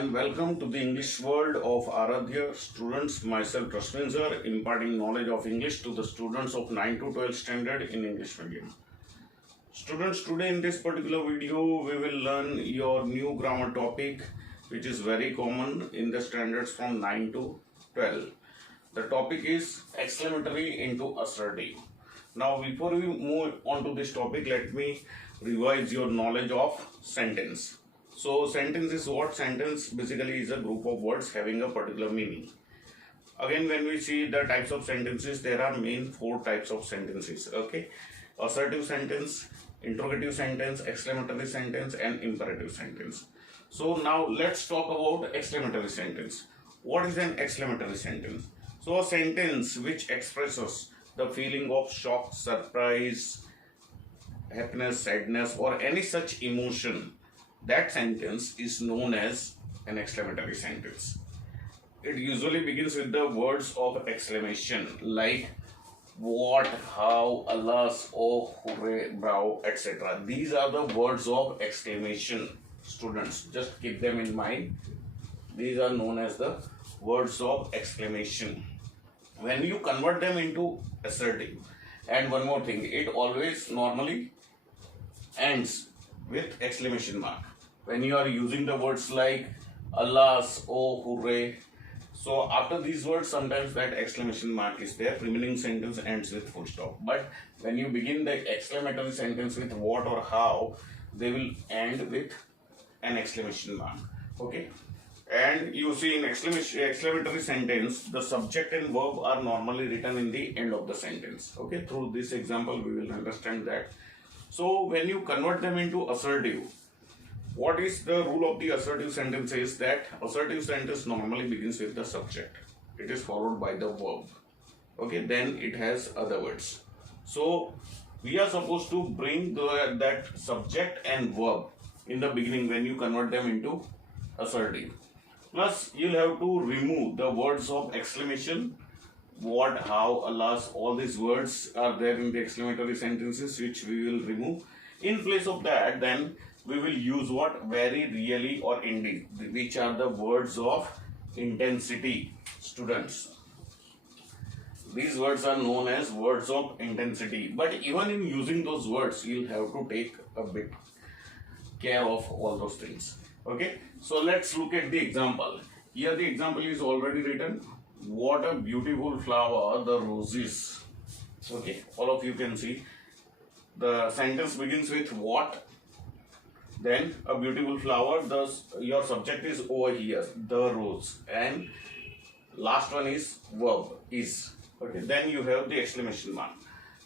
and welcome to the English world of Aradhya students. Myself Rashmin sir, imparting knowledge of English to the students of 9 to 12 standard in English medium. Students, today in this particular video we will learn your new grammar topic which is very common in the standards from 9 to 12. The topic is exclamatory into assertive. Now before we move on to this topic, let me revise your knowledge of sentence. So sentence is what? Sentence basically is a group of words having a particular meaning. Again, when we see the types of sentences, there are main 4 types of sentences. Okay, assertive sentence, interrogative sentence, exclamatory sentence and imperative sentence. So now let's talk about exclamatory sentence. What is an exclamatory sentence? So a sentence which expresses the feeling of shock, surprise, happiness, sadness or any such emotion, that sentence is known as an exclamatory sentence. It usually begins with the words of exclamation like what, how, alas, oh, hooray, bravo, etc. These are the words of exclamation. Students, just keep them in mind. These are known as the words of exclamation. When you convert them into assertive, and one more thing, it always normally ends with exclamation mark. When you are using the words like alas, oh, hooray, so after these words sometimes that exclamation mark is there, remaining sentence ends with full stop. But when you begin the exclamatory sentence with what or how, they will end with an exclamation mark. Okay, and you see in exclamatory sentence the subject and verb are normally written in the end of the sentence. Okay, through this example we will understand that. So when you convert them into assertive, what is the rule of the assertive sentence is that assertive sentence normally begins with the subject. It is followed by the verb. Okay, then it has other words. So we are supposed to bring that subject and verb in the beginning when you convert them into assertive. Plus you'll have to remove the words of exclamation, what, how, alas, all these words are there in the exclamatory sentences which we will remove. In place of that, then we will use what? Very, really or indeed, which are the words of intensity. Students, these words are known as words of intensity, but even in using those words you'll have to take a bit care of all those things. Okay, so let's look at the example. Here the example is already written. What a beautiful flower the rose is. Okay, all of you can see the sentence begins with what, then a beautiful flower, thus your subject is over here, the rose, and last one is verb, is. Okay, then you have the exclamation mark.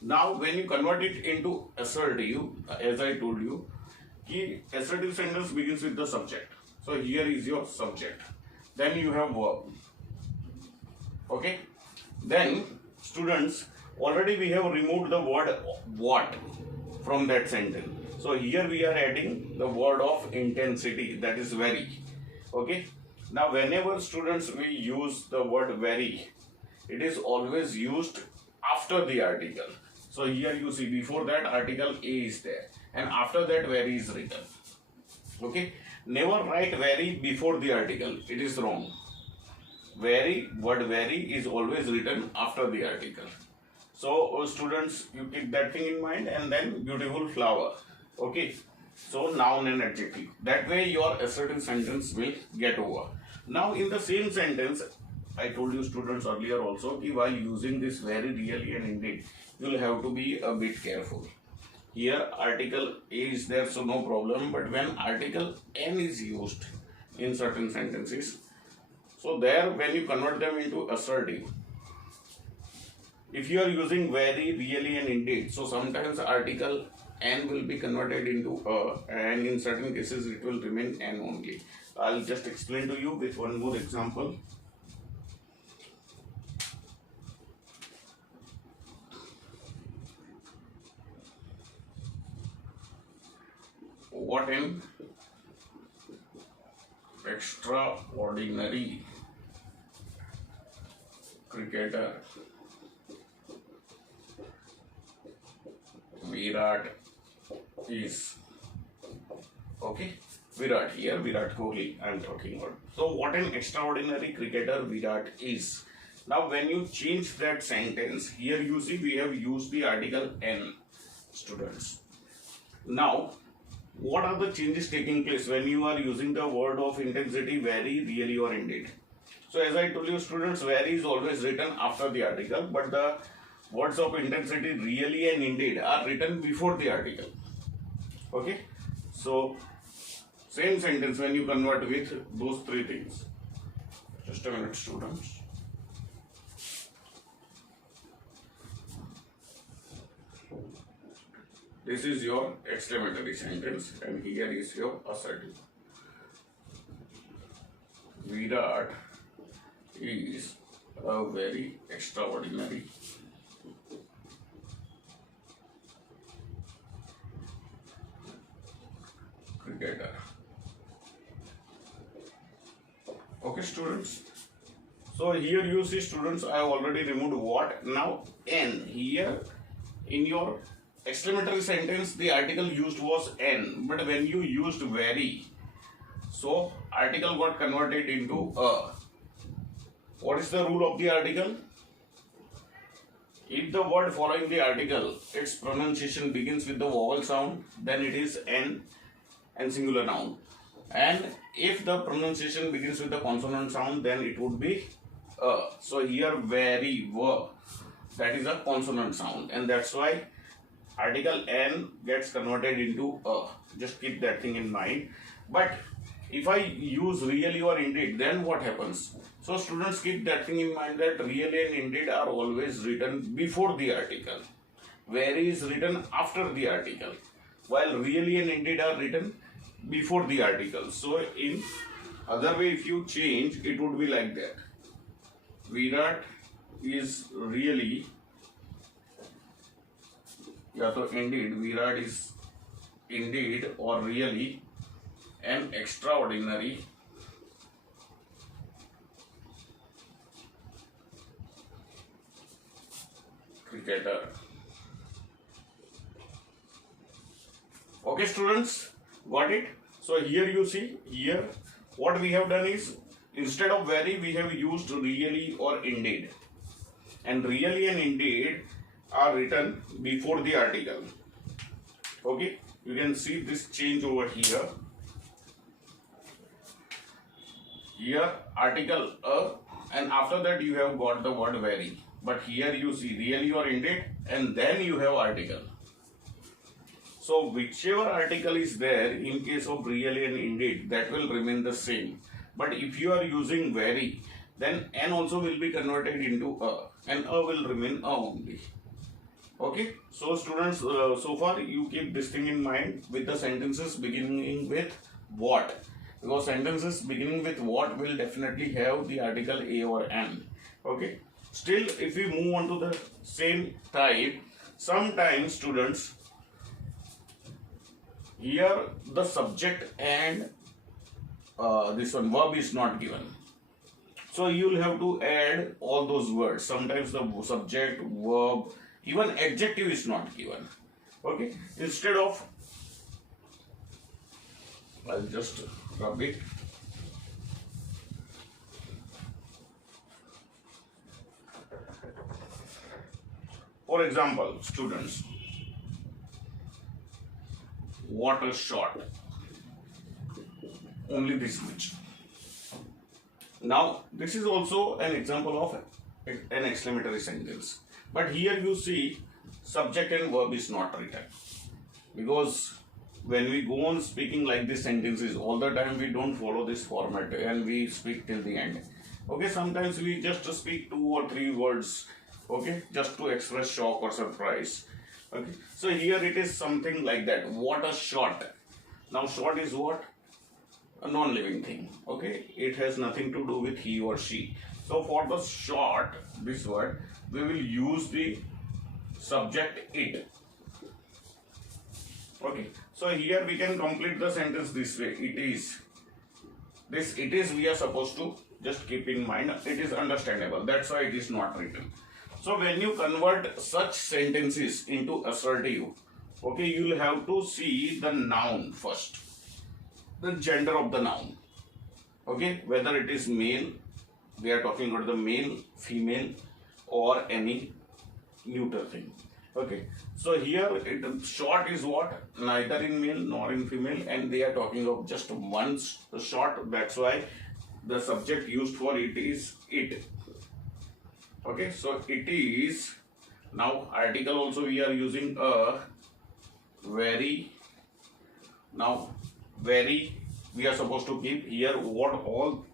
Now when you convert it into assertive, as I told you, assertive sentence begins with the subject. So here is your subject, then you have verb. Okay, then students, already we have removed the word what from that sentence. So here we are adding the word of intensity, that is very. Okay, now whenever students we use the word very, it is always used after the article. So here you see before that article A is there and after that very is written. Okay, never write very before the article, it is wrong. Very, word very is always written after the article. So students, you keep that thing in mind. And then beautiful flower. Okay, so noun and adjective, that way your assertive sentence will get over. Now in the same sentence, I told you students earlier also that while using this very, really and indeed, you will have to be a bit careful. Here article A is there, so no problem, but when article N is used in certain sentences, so there when you convert them into assertive, if you are using very, really and indeed, so sometimes article N will be converted into a, and in certain cases it will remain N only. I'll just explain to you with one more example. What an extraordinary cricketer Virat is. Okay, Virat here, Virat Kohli I am talking about. So what an extraordinary cricketer Virat is. Now when you change that sentence, here you see we have used the article N, students. Now what are the changes taking place when you are using the word of intensity very, really or indeed? So as I told you students, very is always written after the article, but the words of intensity really and indeed are written before the article. Okay, so same sentence when you convert with those three things. Just a minute students. This is your exclamatory sentence and here is your assertive. Virat is a very extraordinary cricketer. Okay students. So here you see students, I have already removed what. Now N here in your exclamatory sentence the article used was N, but when you used very, so article got converted into a. What is the rule of the article? If the word following the article, its pronunciation begins with the vowel sound, then it is N and singular noun. And if the pronunciation begins with the consonant sound, then it would be a. So here very, that is a consonant sound, and that's why article N gets converted into a. Just keep that thing in mind. But if I use really or indeed, then what happens? So students, keep that thing in mind that really and indeed are always written before the article. Very is written after the article, while really and indeed are written before the article. So in other way, if you change, it would be like that. Virat is really, so indeed, Virat is indeed or really an extraordinary cricketer. Okay students, got it? So here you see, here what we have done is, instead of very we have used really or indeed, and really and indeed are written before the article. Okay, you can see this change over here. Here article a, and after that you have got the word very, but here you see really or indeed and then you have article. So whichever article is there in case of really and indeed, that will remain the same. But if you are using very, then N also will be converted into a, and a will remain a only. Okay, so students, so far you keep this thing in mind with the sentences beginning with what, because sentences beginning with what will definitely have the article a or an. Okay, still if we move on to the same type, sometimes students, here the subject and this one verb is not given, so you will have to add all those words. Sometimes the subject, verb, even adjective is not given. Okay, instead of, I'll just rub it. For example, students, what a shot, only this much. Now this is also an example of an exclamatory sentence, but here you see subject and verb is not written, because when we go on speaking like this sentences all the time, we don't follow this format and we speak till the end. Okay, sometimes we just speak 2 or 3 words, okay, just to express shock or surprise. Okay, so here it is something like that. What a shot. Now shot is what? A non-living thing. Okay, it has nothing to do with he or she. So for the shot, this word, we will use the subject it. Okay, so here we can complete the sentence this way. It is. This it is we are supposed to just keep in mind. It is understandable. That's why it is not written. So when you convert such sentences into assertive, okay, you will have to see the noun first. the gender of the noun. Okay, whether it is male, we are talking about the male, female, or any neuter thing. Okay, so here short is what? Neither in male nor in female, and they are talking of just one short. That's why the subject used for it is it. Okay, so it is. Now article also we are using a very. Now very we are supposed to keep here. What all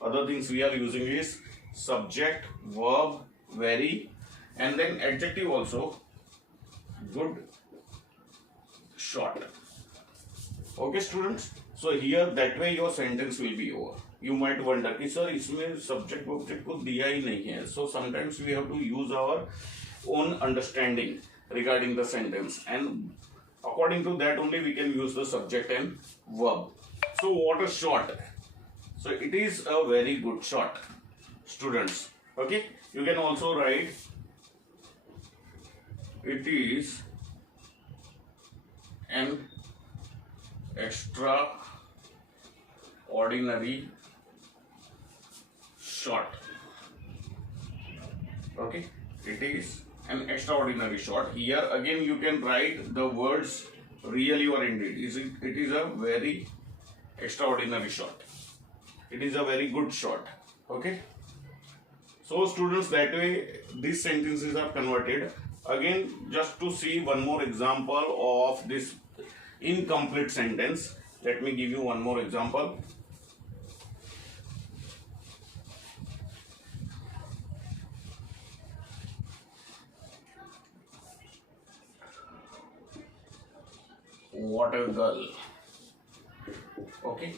other things we are using is subject, verb, very, and then adjective also. Good, short. Okay students, so here that way your sentence will be over. You might wonder कि sir इसमें subject object को दिया ही नहीं है. So sometimes we have to use our own understanding regarding the sentence, and according to that only we can use the subject and verb. So what is short? So it is a very good short, students. Okay, you can also write it is an extraordinary short. Okay, it is an extraordinary short. Here again you can write the words really or indeed. It is a very extraordinary short. It is a very good short. Okay, so students, that way these sentences are converted. Again, just to see one more example of this incomplete sentence, let me give you one more example. What a girl. Okay,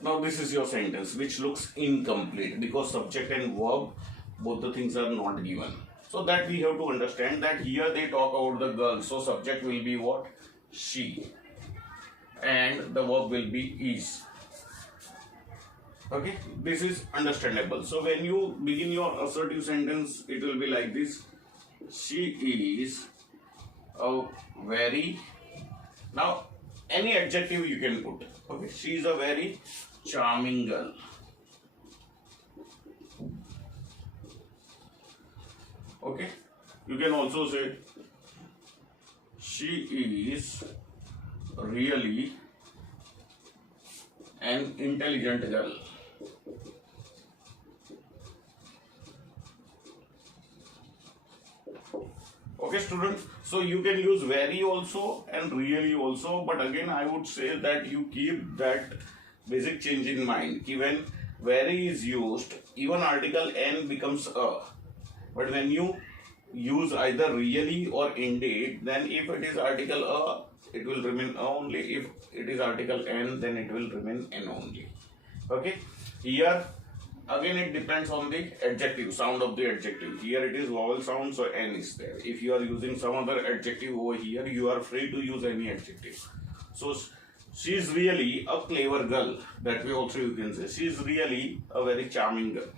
now this is your sentence which looks incomplete because subject and verb, both the things are not given. So that we have to understand that here they talk about the girl. So subject will be what? She. And the verb will be is. Okay, this is understandable. So when you begin your assertive sentence, it will be like this. She is a very, now any adjective you can put. Okay, she is a very charming girl. Okay, you can also say she is really an intelligent girl. Okay students, so you can use very also and really also, but again I would say that you keep that basic change in mind. When very is used, even article n becomes a. But when you use either really or indeed, then if it is article a, it will remain a only. If it is article n, then it will remain n only. Okay. Here again it depends on the adjective, sound of the adjective. Here it is vowel sound, so n is there. If you are using some other adjective over here, you are free to use any adjective. So she is really a clever girl. That way also you can say she is really a very charming girl.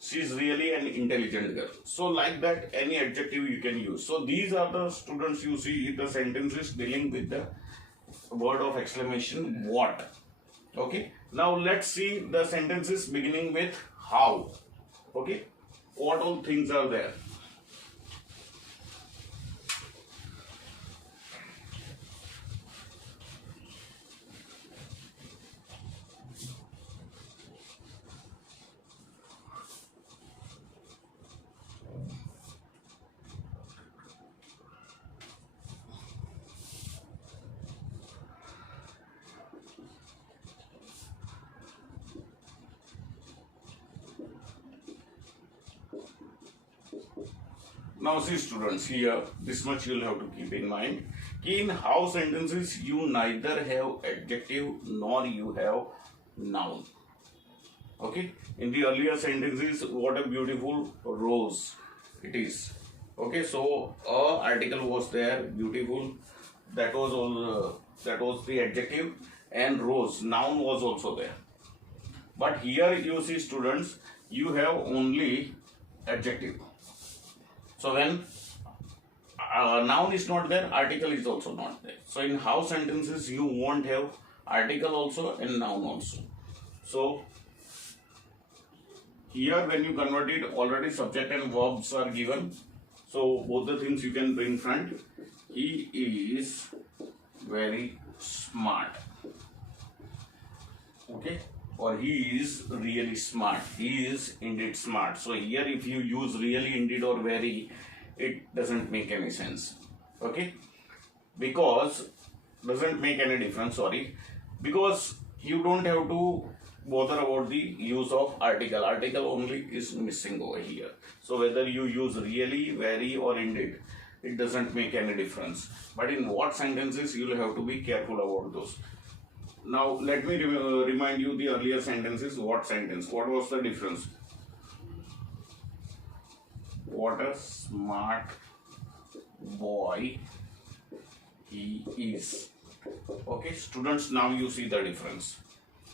She is really an intelligent girl. So like that, any adjective you can use. So these are the students, you see the sentences dealing with the word of exclamation what. Okay. Now let's see the sentences beginning with how. Okay. What all things are there? Now see students, here this much you will have to keep in mind. In how sentences you neither have adjective nor you have noun. Okay, in the earlier sentences, what a beautiful rose it is. Okay, so a article was there, beautiful, that was all, that was the adjective, and rose noun was also there. But here you see students, you have only adjective. So when noun is not there, article is also not there. So in how sentences you won't have article also and noun also. So here when you convert it, already subject and verbs are given. So both the things you can bring front. He is very smart. Okay, or he is really smart. He is indeed smart. So here if you use really, indeed or very, it doesn't make any sense. Okay, because doesn't make any difference, sorry, because you don't have to bother about the use of article. Article only is missing over here. So whether you use really, very or indeed, it doesn't make any difference. But in what sentences you will have to be careful about those. Now let me remind you the earlier sentences. What sentence? What was the difference? What a smart boy he is. Okay, students, now you see the difference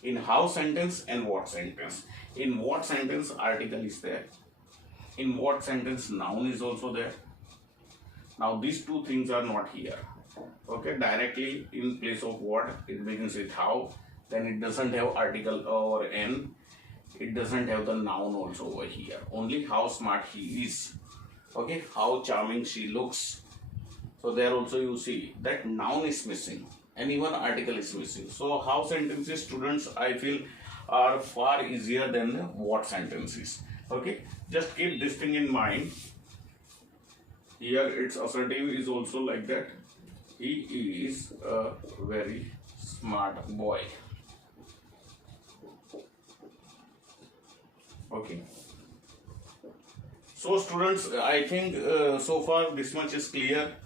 in how sentence and what sentence. In what sentence article is there, in what sentence noun is also there. Now these two things are not here. Okay, directly in place of what, it begins with how, then it doesn't have article or n, it doesn't have the noun also over here, only how smart he is. Okay, how charming she looks. So there also you see that noun is missing and even article is missing. So how sentences, students, I feel are far easier than the what sentences. Okay, just keep this thing in mind. Here its assertive is also like that. He is a very smart boy. Okay. So students, I think so far this much is clear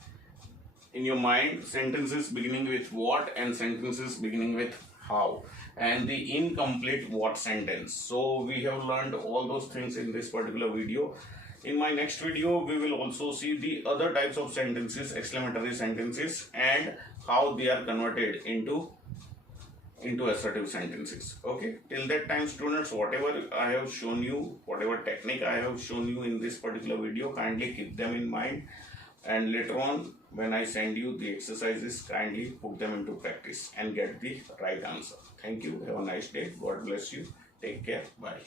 in your mind. Sentences beginning with what and sentences beginning with how, and the incomplete what sentence. So we have learned all those things in this particular video. In my next video, we will also see the other types of sentences, exclamatory sentences, and how they are converted into assertive sentences. Okay, till that time, students, whatever I have shown you, whatever technique I have shown you in this particular video, kindly keep them in mind, and later on when I send you the exercises, kindly put them into practice and get the right answer. Thank you. Have a nice day. God bless you. Take care. Bye.